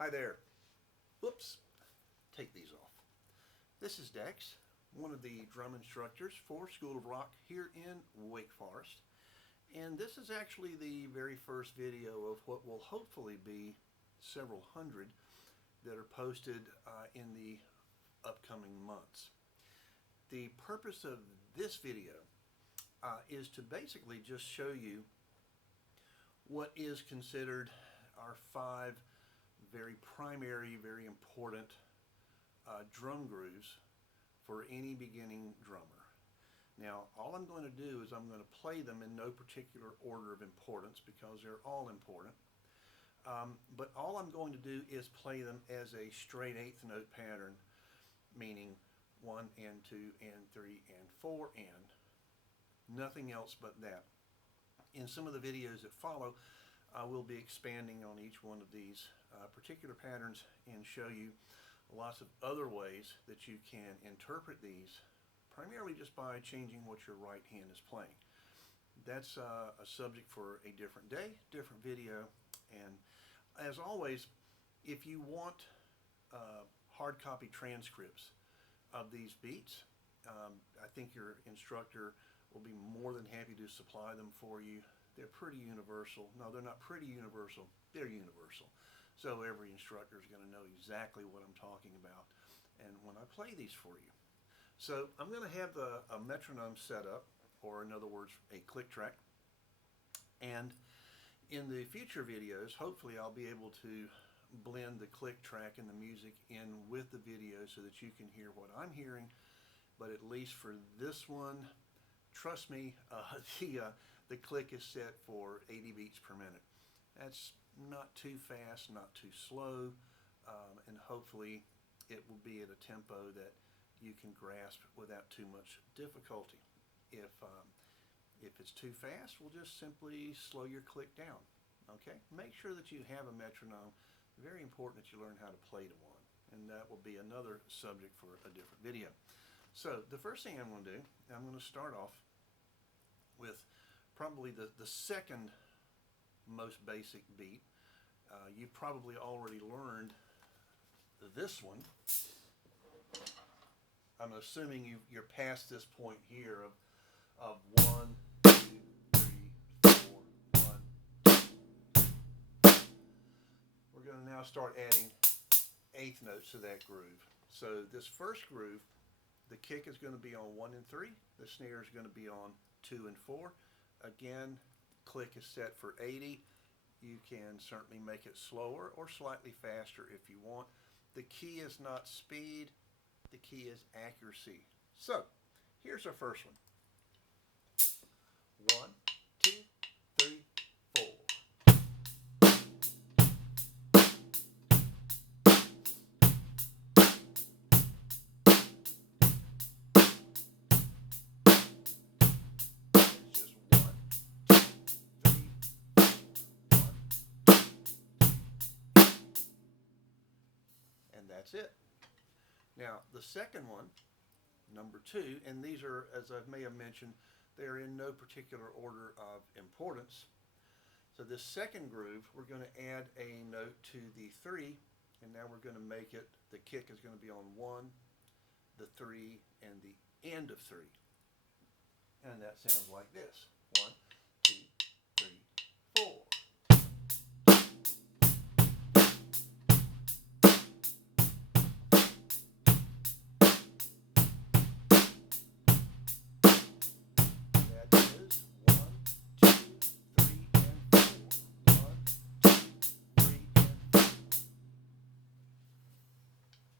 Hi there. Whoops, take these off. This is Dex, one of the drum instructors for School of Rock here in Wake Forest. And this is actually the very first video of what will hopefully be several hundred that are posted in the upcoming months. The purpose of this video is to basically just show you what is considered our 5 very primary, very important drum grooves for any beginning drummer. Now, all I'm going to do is I'm going to play them in no particular order of importance because they're all important. But all I'm going to do is play them as a straight 8th note pattern, meaning 1 and 2 and 3 and 4 and nothing else but that. In some of the videos that follow, I will be expanding on each one of these particular patterns and show you lots of other ways that you can interpret these, primarily just by changing what your right hand is playing. That's a subject for a different day, different video, and as always, if you want hard copy transcripts of these beats, I think your instructor will be more than happy to supply them for you. They're pretty universal. No, they're not pretty universal. They're universal. So every instructor is going to know exactly what I'm talking about and when I play these for you. So I'm going to have a metronome set up, or in other words, a click track. And in the future videos, hopefully I'll be able to blend the click track and the music in with the video so that you can hear what I'm hearing. But at least for this one, trust me, the click is set for 80 beats per minute. That's not too fast, not too slow, and hopefully it will be at a tempo that you can grasp without too much difficulty. If it's too fast, we'll just simply slow your click down. Okay? Make sure that you have a metronome. Very important that you learn how to play to one, and that will be another subject for a different video. So the first thing I'm going to do, I'm going to start off with probably the second most basic beat. You've probably already learned this one. I'm assuming you're past this point here of 1, 2, 3, 4, 1, 2. We're going to now start adding 8th notes to that groove. So this first groove, the kick is going to be on 1 and 3. The snare is going to be on 2 and 4. Again, click is set for 80. You can certainly make it slower or slightly faster if you want. The key is not speed, the key is accuracy. So, here's our first one. 1, 2, 3, 4. That's it. Now, the second one, number 2, and these are, as I may have mentioned, they're in no particular order of importance. So this second groove, we're going to add a note to the 3, and now we're going to make it, the kick is going to be on 1, the 3, and the end of 3. And that sounds like this. 1, 2, 3, 4.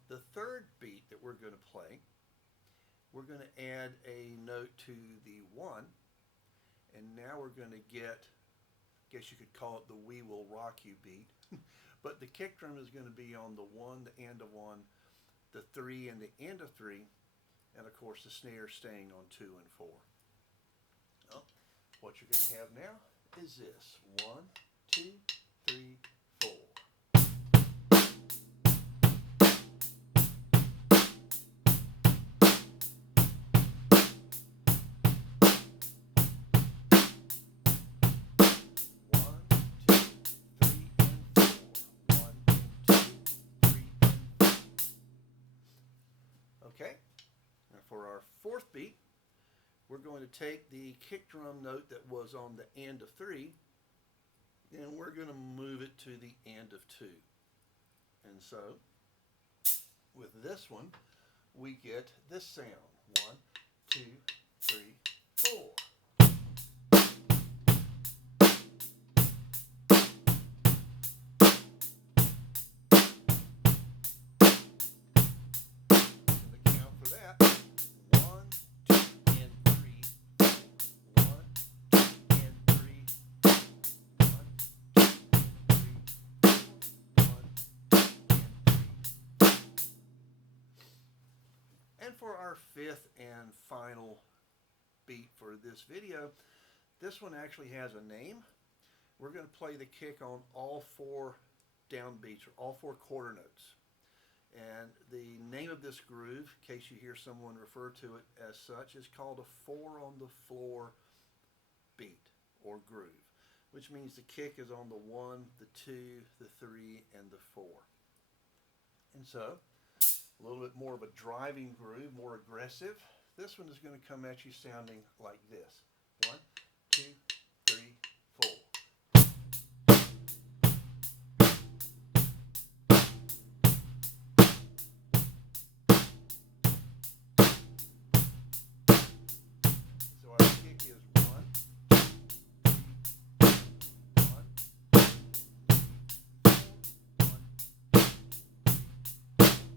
The third beat that we're going to play, we're going to add a note to the 1, and now we're going to get, I guess you could call it the We Will Rock You beat, but the kick drum is going to be on the 1, the end of 1, the 3, and the end of 3, and of course the snare staying on 2 and 4. Well, what you're going to have now is this. 1, 2, 3, 4. fourth beat, we're going to take the kick drum note that was on the end of 3, and we're going to move it to the end of 2. And so, with this one, we get this sound. 1, 2, 3, 4. And for our fifth and final beat for this video, this one actually has a name. We're going to play the kick on all 4 down beats, or all 4 quarter notes. And the name of this groove, in case you hear someone refer to it as such, is called a 4 on the floor beat or groove, which means the kick is on the 1, the 2, the 3, and the 4. And so, a little bit more of a driving groove, more aggressive. This one is going to come at you sounding like this. 1, 2, 3, 4. So our kick is 1, 2, 3, 1, 2, 3, 4, 1, 2, 3,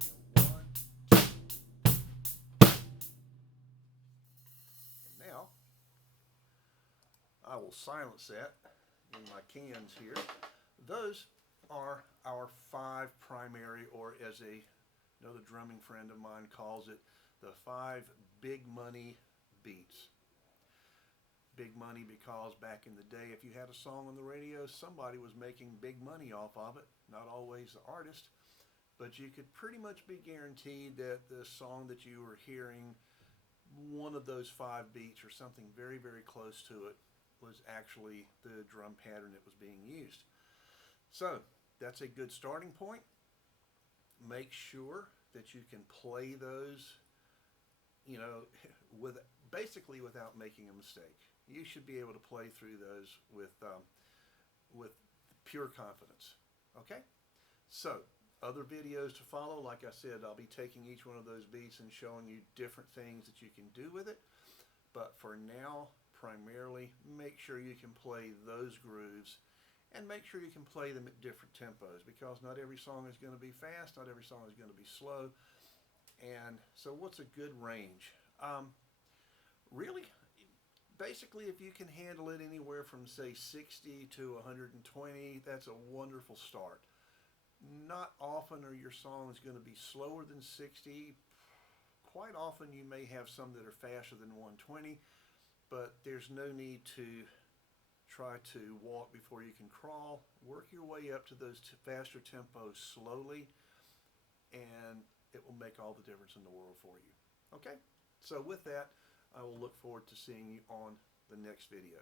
and 1, 2. And now, I will silence that in my cans here. Those are our 5 primary, or as another drumming friend of mine calls it, the 5 big money beats. Big money because back in the day, if you had a song on the radio, somebody was making big money off of it. Not always the artist, but you could pretty much be guaranteed that the song that you were hearing, one of those 5 beats or something very, very close to it, was actually the drum pattern that was being used. So that's a good starting point. Make sure that you can play those, basically without making a mistake. You should be able to play through those with pure confidence. Okay? So, other videos to follow. Like I said, I'll be taking each one of those beats and showing you different things that you can do with it. But for now, primarily, make sure you can play those grooves, and make sure you can play them at different tempos, because not every song is going to be fast, not every song is going to be slow. And so what's a good range? Really, basically, if you can handle it anywhere from, say, 60 to 120, that's a wonderful start. Not often are your songs going to be slower than 60. Quite often you may have some that are faster than 120, but there's no need to try to walk before you can crawl. Work your way up to those faster tempos slowly, and it will make all the difference in the world for you. Okay? So with that, I will look forward to seeing you on the next video.